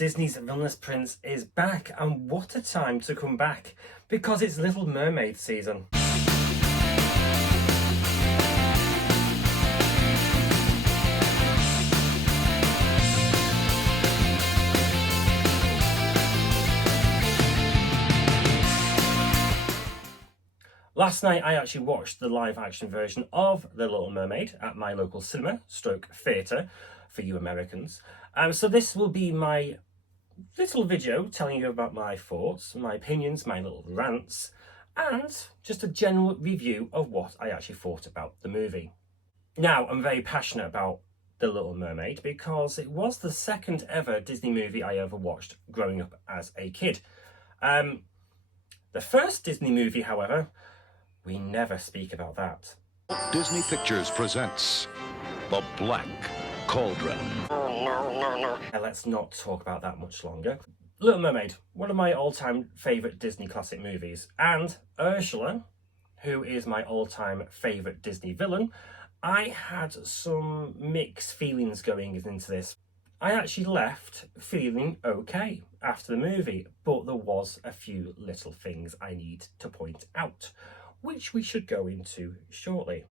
Disney's villainous prince is back, and what a time to come back, because it's Little Mermaid season. Last night I actually watched the live action version of The Little Mermaid at my local cinema stroke theatre for you Americans. So this will be my little video telling you about my thoughts, my opinions, my little rants, and just a general review of what I actually thought about the movie. Now, I'm very passionate about The Little Mermaid because it was the second ever Disney movie I ever watched growing up as a kid. The first Disney movie, however, we never speak about that. Disney Pictures presents The Black Cauldron. Let's not talk about that much longer. Little Mermaid, one of my all-time favourite Disney classic movies, and Ursula, who is my all-time favourite Disney villain. I had some mixed feelings going into this. I actually left feeling okay after the movie, but there was a few little things I need to point out, which we should go into shortly.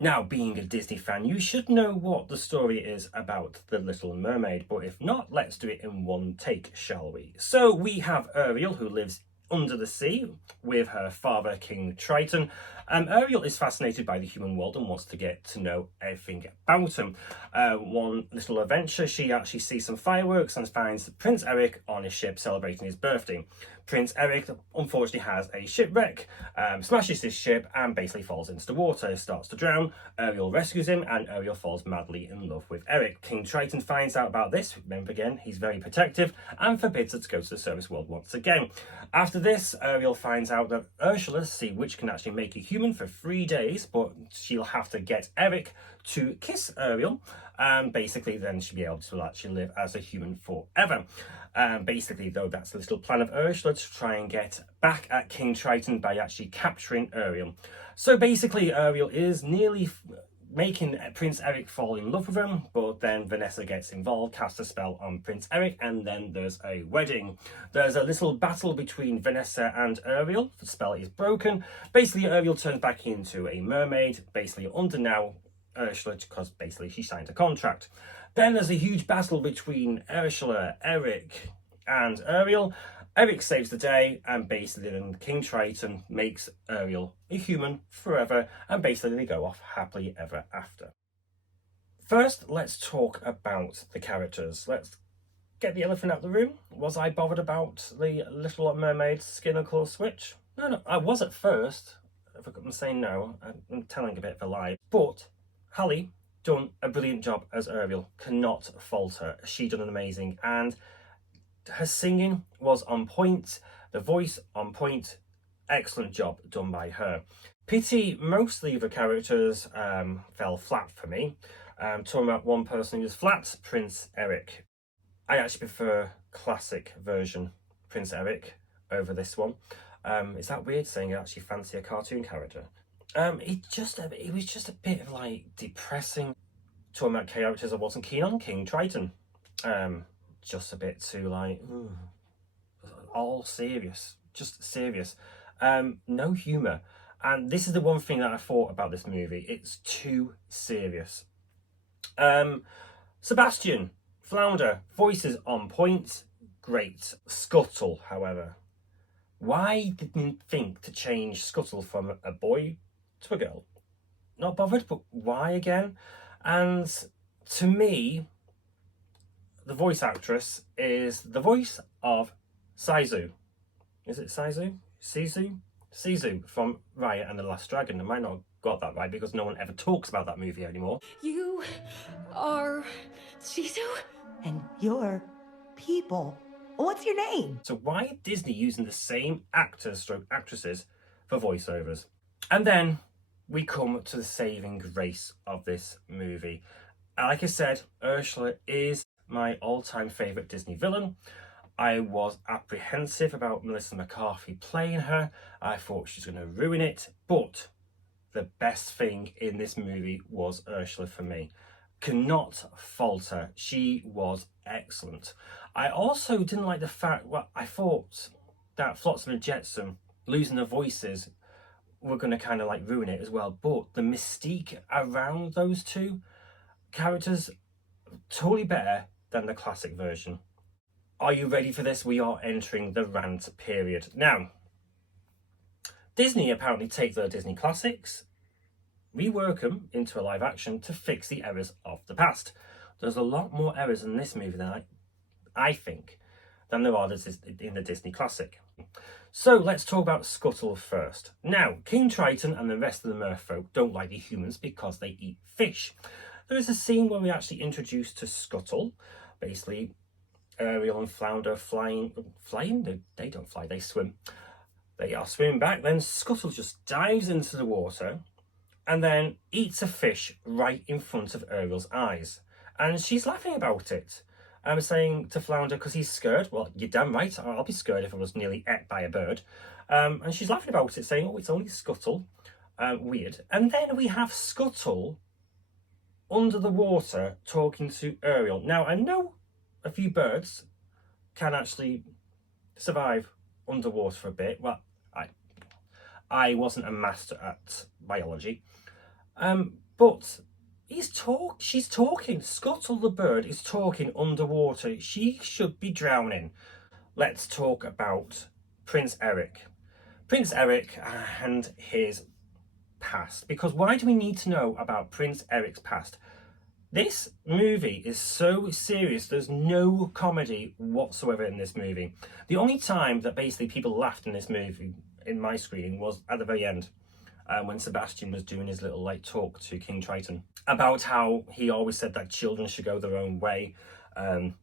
Now, being a Disney fan, you should know what the story is about The Little Mermaid, but if not, let's do it in one take, shall we? So we have Ariel, who lives under the sea with her father, King Triton. Ariel is fascinated by the human world and wants to get to know everything about him. One little adventure, she actually sees some fireworks and finds Prince Eric on his ship celebrating his birthday. Prince Eric unfortunately has a shipwreck, smashes his ship and basically falls into the water, starts to drown. Ariel rescues him and Ariel falls madly in love with Eric. King Triton finds out about this. Remember again, he's very protective and forbids her to go to the service world once again. After this, Ariel finds out that Ursula, the sea witch, can actually make a human for 3 days, but she'll have to get Eric to kiss Ariel, and basically then she'll be able to actually live as a human forever. Basically, though, that's the little plan of Ursula to try and get back at King Triton by actually capturing Ariel. So basically, Ariel is nearly making Prince Eric fall in love with him, but then Vanessa gets involved, casts a spell on Prince Eric, and then there's a wedding. There's a little battle between Vanessa and Ariel. The spell is broken. Basically, Ariel turns back into a mermaid, basically under now Ursula, because basically she signed a contract. Then there's a huge battle between Ursula, Eric, and Ariel. Eric saves the day, and basically then King Triton makes Ariel a human forever, and basically they go off happily ever after. First, let's talk about the characters. Let's get the elephant out of the room. Was I bothered about the Little Mermaid skin and colour switch? No, I was at first. If I'm saying no, I'm telling a bit of a lie. But Halle done a brilliant job as Ariel. Cannot fault her. She done an amazing, and her singing was on point, the voice on point. Excellent job done by her. Pity mostly the characters fell flat for me. Talking about one person who was flat, Prince Eric. I actually prefer classic version Prince Eric over this one. Is that weird saying I actually fancy a cartoon character? It was just a bit of like depressing. Talking about characters I wasn't keen on, King Triton. Just a bit too like, all serious, just serious. No humour. And this is the one thing that I thought about this movie. It's too serious. Sebastian, Flounder, voices on point, great. Scuttle, however. Why didn't you think to change Scuttle from a boy to a girl? Not bothered, but why again? And to me, the voice actress is the voice of Sisu. Is it Sisu? Sisu? Sisu from Raya and the Last Dragon. I might not have got that right because no one ever talks about that movie anymore. You are Sisu? And you're people. What's your name? So why Disney using the same actors stroke actresses for voiceovers? And then we come to the saving grace of this movie. Like I said, Ursula is my all-time favourite Disney villain. I was apprehensive about Melissa McCarthy playing her. I thought she's going to ruin it, but the best thing in this movie was Ursula for me. Cannot fault her. She was excellent. I also didn't like the fact, well, I thought that Flotsam and Jetsam losing their voices were going to kind of like ruin it as well. But the mystique around those two characters, totally better than the classic version. Are you ready for this? We are entering the rant period. Now, Disney apparently take their Disney classics, rework them into a live action to fix the errors of the past. There's a lot more errors in this movie than I think than there are in the Disney classic. So let's talk about Scuttle first. Now, King Triton and the rest of the merfolk don't like the humans because they eat fish. There is a scene where we actually introduce to Scuttle, basically Ariel and Flounder flying? They don't fly, they swim. They are swimming back, then Scuttle just dives into the water and then eats a fish right in front of Ariel's eyes. And she's laughing about it. I'm saying to Flounder, because he's scared, well, you're damn right, I'll be scared if I was nearly ate by a bird. And she's laughing about it, saying, oh, it's only Scuttle. Weird. And then we have Scuttle under the water talking to Ariel. Now, I know a few birds can actually survive underwater for a bit. Well, I wasn't a master at biology. But she's talking. Scuttle the bird is talking underwater. She should be drowning. Let's talk about Prince Eric. Prince Eric and his past. Because why do we need to know about Prince Eric's past? This movie is so serious. There's no comedy whatsoever in this movie. The only time that basically people laughed in this movie, in my screening, was at the very end. When Sebastian was doing his little like talk to King Triton about how he always said that children should go their own way, and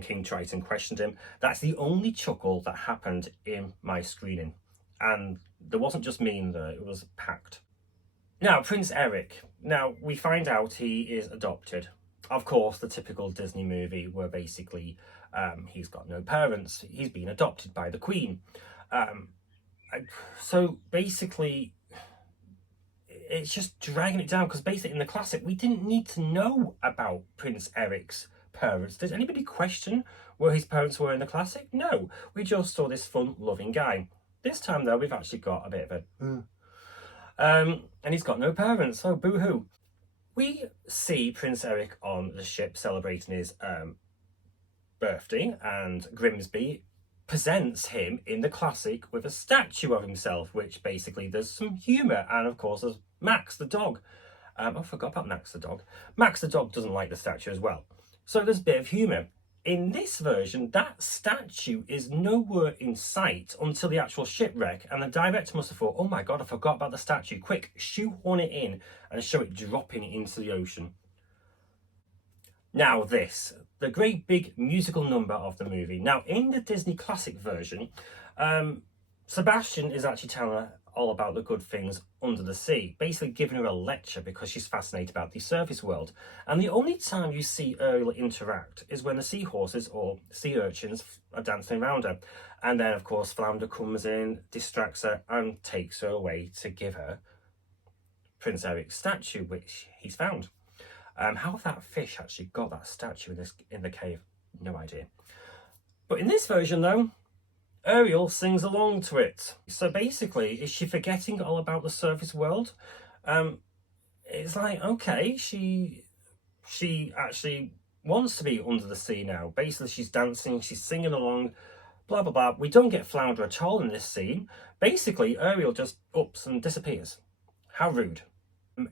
King Triton questioned him. That's the only chuckle that happened in my screening, and there wasn't just me in there, it was packed. Now, Prince Eric. Now, we find out he is adopted. Of course, the typical Disney movie where basically he's got no parents, he's been adopted by the Queen. So basically, it's just dragging it down, because basically in the classic we didn't need to know about Prince Eric's parents. Does anybody question where his parents were in the classic? No, we just saw this fun loving guy. This time though, we've actually got a bit of a and he's got no parents, so boo-hoo. We see Prince Eric on the ship celebrating his birthday, and Grimsby presents him in the classic with a statue of himself, which basically there's some humour, and of course there's Max the dog. I forgot about Max the dog. Max the dog doesn't like the statue as well, so there's a bit of humour. In this version, that statue is nowhere in sight until the actual shipwreck, and the director must have thought, oh my god, I forgot about the statue, quick, shoehorn it in and show it dropping into the ocean. Now this, the great big musical number of the movie. Now in the Disney classic version, Sebastian is actually telling her all about the good things under the sea, basically giving her a lecture because she's fascinated about the surface world. And the only time you see Ariel interact is when the seahorses or sea urchins are dancing around her. And then of course Flounder comes in, distracts her and takes her away to give her Prince Eric's statue, which he's found. How that fish actually got that statue in the cave, no idea. But in this version though, Ariel sings along to it. So basically, is she forgetting all about the surface world? It's like, okay, she actually wants to be under the sea now. Basically, she's dancing, she's singing along, blah, blah, blah. We don't get Flounder at all in this scene. Basically, Ariel just ups and disappears. How rude.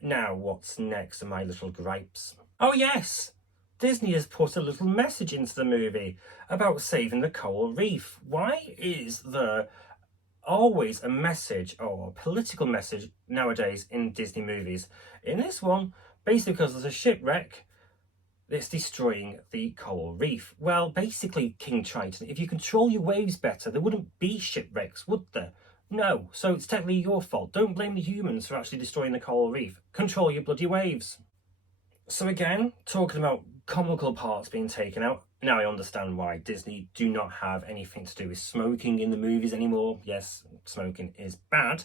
Now, what's next are my little gripes. Oh yes! Disney has put a little message into the movie about saving the coral reef. Why is there always a message or a political message nowadays in Disney movies? In this one, basically because there's a shipwreck that's destroying the coral reef. Well, basically, King Triton, if you control your waves better, there wouldn't be shipwrecks, would there? No, so it's technically your fault. Don't blame the humans for actually destroying the coral reef. Control your bloody waves. So again, talking about comical parts being taken out. Now I understand why Disney do not have anything to do with smoking in the movies anymore. Yes, smoking is bad.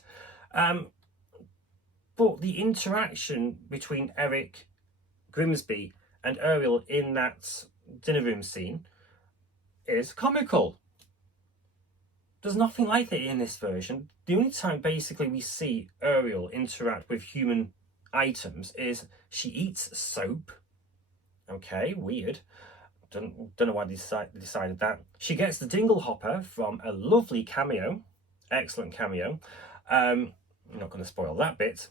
But the interaction between Eric Grimsby and Ariel in that dinner room scene is comical. There's nothing like that in this version. The only time basically we see Ariel interact with human items is she eats soap. Okay, weird. Don't know why they decided that. She gets the dingle hopper from a lovely cameo. Excellent cameo. I'm not going to spoil that bit.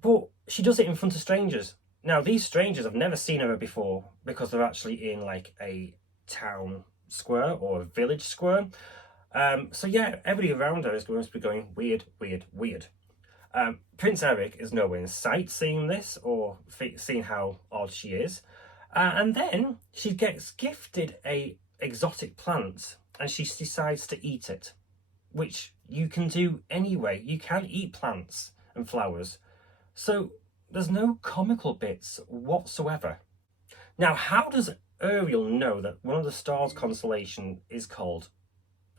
But she does it in front of strangers. Now, these strangers have never seen her before because they're actually in like a town square or a village square. So yeah, everybody around her is going to be going weird, weird, weird. Prince Eric is nowhere in sight seeing this or seeing how odd she is. And then she gets gifted a exotic plant and she decides to eat it, which you can do anyway. You can eat plants and flowers. So there's no comical bits whatsoever. Now, how does Ariel know that one of the stars' constellation is called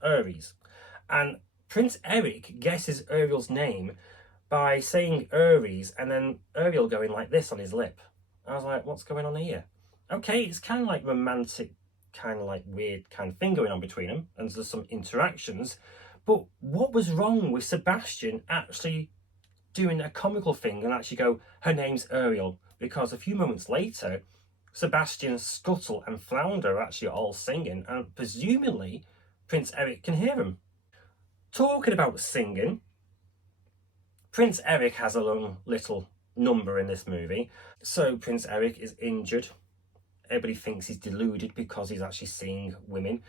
Aries? And Prince Eric guesses Ariel's name by saying Aries and then Ariel going like this on his lip. I was like, what's going on here? Okay, it's kind of like romantic, kind of like weird kind of thing going on between them, and there's some interactions. But what was wrong with Sebastian actually doing a comical thing and actually go, her name's Ariel? Because a few moments later, Sebastian, Scuttle and Flounder are actually all singing, and presumably Prince Eric can hear them. Talking about singing, Prince Eric has a long little number in this movie. So Prince Eric is injured. Everybody thinks he's deluded because he's actually seeing women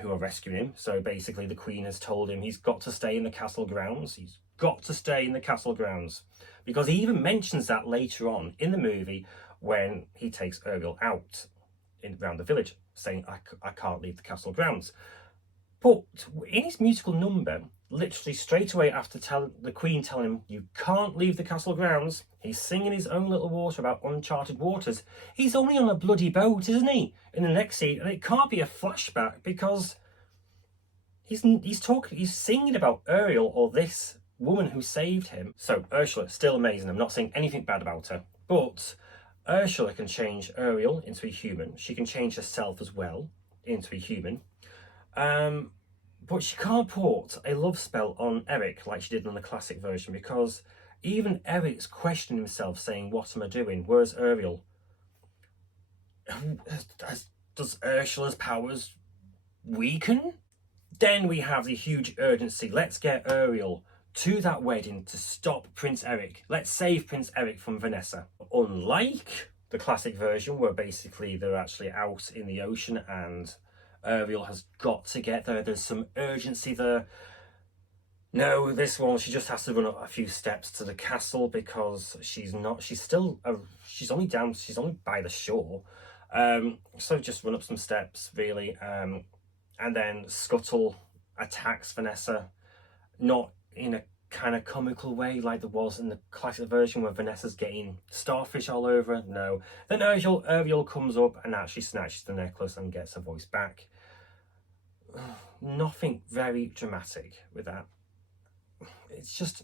who are rescuing him. So basically the Queen has told him he's got to stay in the castle grounds. He's got to stay in the castle grounds. Because he even mentions that later on in the movie when he takes Ariel out around the village, saying, I can't leave the castle grounds. But in his musical number, literally straight away after the Queen telling him you can't leave the castle grounds, he's singing his own little water about uncharted waters. He's only on a bloody boat, isn't he? In the next scene, and it can't be a flashback because he's singing about Ariel or this woman who saved him. So Ursula, still amazing. I'm not saying anything bad about her, but Ursula can change Ariel into a human. She can change herself as well into a human. But she can't put a love spell on Eric like she did in the classic version, because even Eric's questioning himself saying, what am I doing? Where's Ariel? Does Ursula's powers weaken? Then we have the huge urgency. Let's get Ariel to that wedding to stop Prince Eric. Let's save Prince Eric from Vanessa. Unlike the classic version where basically they're actually out in the ocean and Ariel has got to get there. There's some urgency there. No, this one, she just has to run up a few steps to the castle because she's only by the shore. So just run up some steps, really. And then Scuttle attacks Vanessa, not in a kind of comical way like there was in the classic version where Vanessa's getting starfish all over her. No. Then Ariel comes up and actually snatches the necklace and gets her voice back. Nothing very dramatic with that. It's just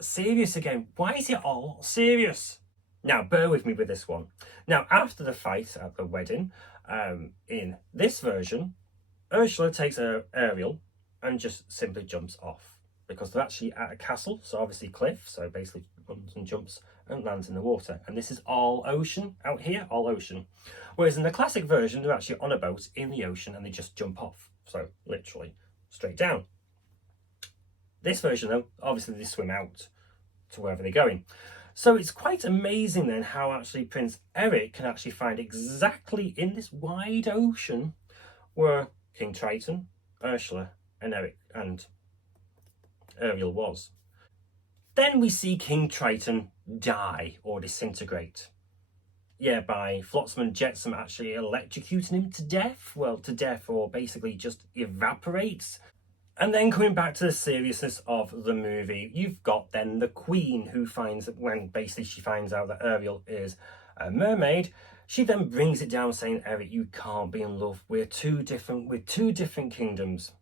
serious again. Why is it all serious? Now, bear with me with this one. Now, after the fight at the wedding, in this version, Ursula takes Ariel and just simply jumps off because they're actually at a castle, so obviously cliff, so basically runs and jumps and lands in the water. And this is all ocean out here, all ocean. Whereas in the classic version, they're actually on a boat in the ocean and they just jump off. So literally straight down. This version though, obviously they swim out to wherever they're going. So it's quite amazing then how actually Prince Eric can actually find exactly in this wide ocean where King Triton, Ursula and Eric and Ariel was. Then we see King Triton die or disintegrate. Yeah, by Flotsam and Jetsam actually electrocuting him to death. Well, to death, or basically just evaporates. And then coming back to the seriousness of the movie, you've got then the Queen who finds that when basically she finds out that Ariel is a mermaid, she then brings it down saying, Eric, you can't be in love. We're two different kingdoms.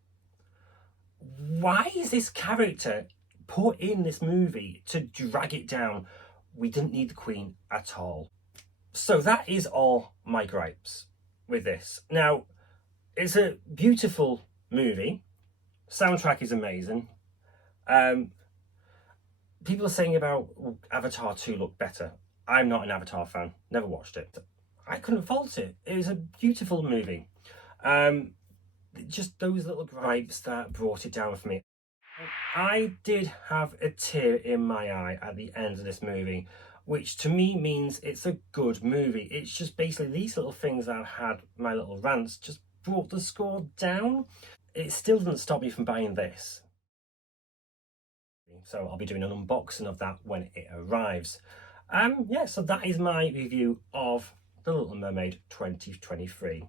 Why is this character put in this movie to drag it down. We didn't need the Queen at all. So that is all my gripes with this. Now, it's a beautiful movie. Soundtrack is amazing. People are saying about Avatar 2 look better. I'm not an Avatar fan, never watched it. I couldn't fault it. It was a beautiful movie. Just those little gripes that brought it down for me. I did have a tear in my eye at the end of this movie, which to me means it's a good movie. It's just basically these little things that I've had, my little rants, just brought the score down. It still doesn't stop me from buying this. So I'll be doing an unboxing of that when it arrives. Yeah, so that is my review of The Little Mermaid 2023.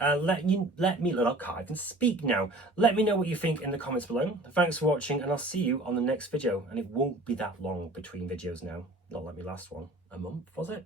Let me, I can't even speak now. Let me know what you think in the comments below. Thanks for watching, and I'll see you on the next video. And it won't be that long between videos now. Not like my last one. A month, was it?